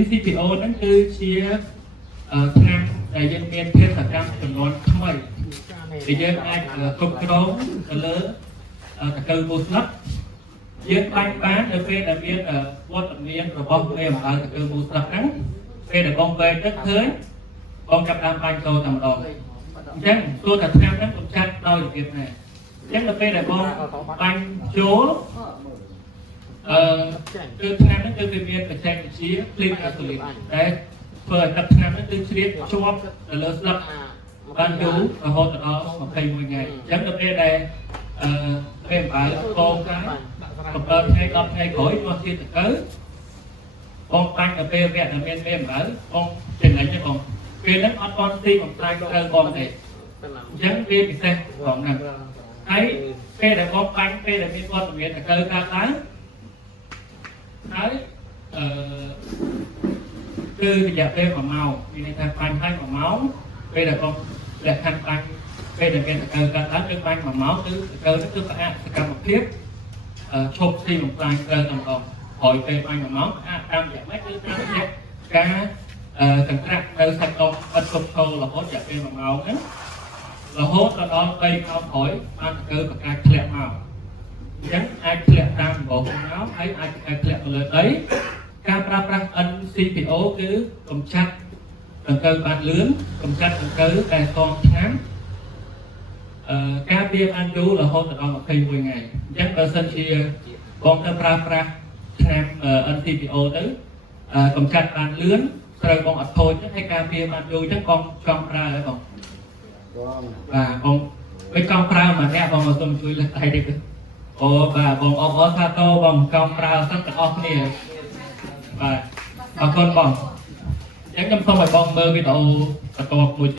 NCPO ហ្នឹងគឺជាឆ្នាំដែលយើងមានភារកម្មចំនួនថ្មីដែលយើងអាចគ្រប់គ្រងទៅលើតកូវមូស្លឹកយើងបាញ់បាននៅពេលដែលមានវត្តមានរបស់មេអំបៅតកូវមូស្លឹកហ្នឹងពេលដែលបងវែងទឹកឃើញបងចាប់ដើមបាញ់ចូលតែម្ដងអញ្ចឹងទោះតែឆ្នាំហ្នឹងខ្ញុំចាត់ដោយរបៀបណាអញ្ចឹងដល់ពេលដែលបងបាញ់ចូលគឺឆ្នាំហ្នឹងគឺវាមានបច្ចេកវិទ្យាភ្លៀងអាសូលីតដែលធ្វើឲ្យទឹកឆ្នាំហ្នឹងគឺជ្រាបជាប់ទៅលើស្លឹកបានយូររហូតដល់21ថ្ងៃអញ្ចឹងដល់ពេលដែលពេលអំបៅកងកាយ7ថ្ងៃ10ថ្ងៃក្រោយមកជាតកូវបងបាញ់ទៅពេលវគ្គដែលមានពេលអំបៅបងចំណេញទេបងពេលហ្នឹងអត់ទាន់ទីបំផ្លាញទៅបងទេអញ្ចឹងវាពិសេសផងហ្នឹងហើយពេលដែលបងបាញ់ពេលដែលមានវត្តមានតកូវកើតឡើងហើយគឺរយៈពេល1ម៉ោងមានន័យថាបាញ់ហើយ1ម៉ោងពេលដែលបងលក្ខខណ្ឌបាញ់ពេលដែលមានតកូវកើតឡើងគឺបាញ់1ម៉ោងគឺតកូវនេះគឺផ្អាកសកម្មភាពឈប់ទីបំផ្លាញទៅតែម្ដងក្រោយពេលបាញ់1ម៉ោងអាចតាមរយៈម៉េចគឺតាមរយៈការកន្ត្រាក់នៅសាច់ដុំបិទគប់ឈររហូតរយៈពេល1ម៉ោងហ្នឹងរហូតដល់3ម៉ោងក្រោយបានតកូវប្រកាសធ្លាក់មកអញ្ចឹងអាចធ្លាក់តាមដំបូងមកហើយអាចធ្លាក់ទៅលើដីការប្រើប្រាស់ NCPO គឺកម្ចាត់ដង្កូវបានលឿនកម្ចាត់ដង្កូវដែលសងឆ្នាំការពារបានយូររហូតដល់21ថ្ងៃអញ្ចឹងបើសិនជាបងទៅប្រើប្រាស់ឆ្នាំ NCPO ទៅកម្ចាត់បានលឿនត្រូវបងអត់ខូចទេហើយការពារបានយូរអញ្ចឹងបងចង់ប្រើហើយបងបាទបងមិនចង់ប្រើម្នាក់បងមកសុំជួយលើកដៃតិចអូបាទបងអបអរសាទរបងចង់ប្រើសិនទាំងអស់គ្នាបាទអរគុណបងអញ្ចឹងខ្ញុំសូមឲ្យបងមើលវីដេអូបន្តមួយ